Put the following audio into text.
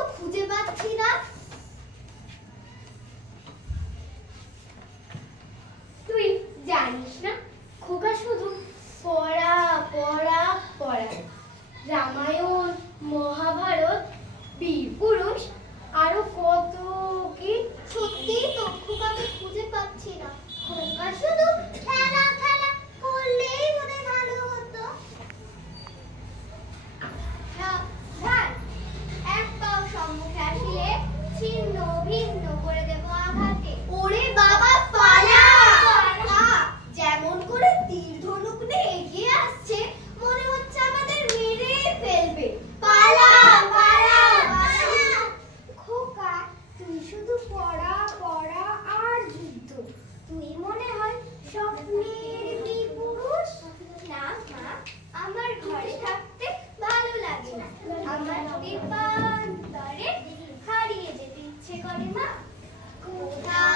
তো খুঁজে পাচ্ছি না। তুই জানিস না খোকা শুধু পড়া পড়া পড়া। রামায়ণ, মহাভারত, বীর পুরুষ আরো কত কি। সত্যি তো খোকাকে খুঁজে পাচ্ছি না। খোকা শুধু খেলা খেলা করলেই বোধহয় ভালো হতো। এক পাও সম্মুখে আসিলে ছিন্ন ভিন্ন করে দেব আঘাতে। ওরে বাবা পালা! যেমন করে তীর ধনুক নিয়ে এগিয়ে আসছে, মনে হচ্ছে আমাদের মেরে ফেলবে। পালা পালা পালা! খোকা, তুই শুধু পড়া পড়া আর যুদ্ধ। তুই মনে হয় স্বপ্নের বীর পুরুষ। না মা, আমার ঘরে থাকতে ভালো লাগে না। আমার দীপান্তরে হারিয়ে যেতে ইচ্ছে করে মা। কোথায়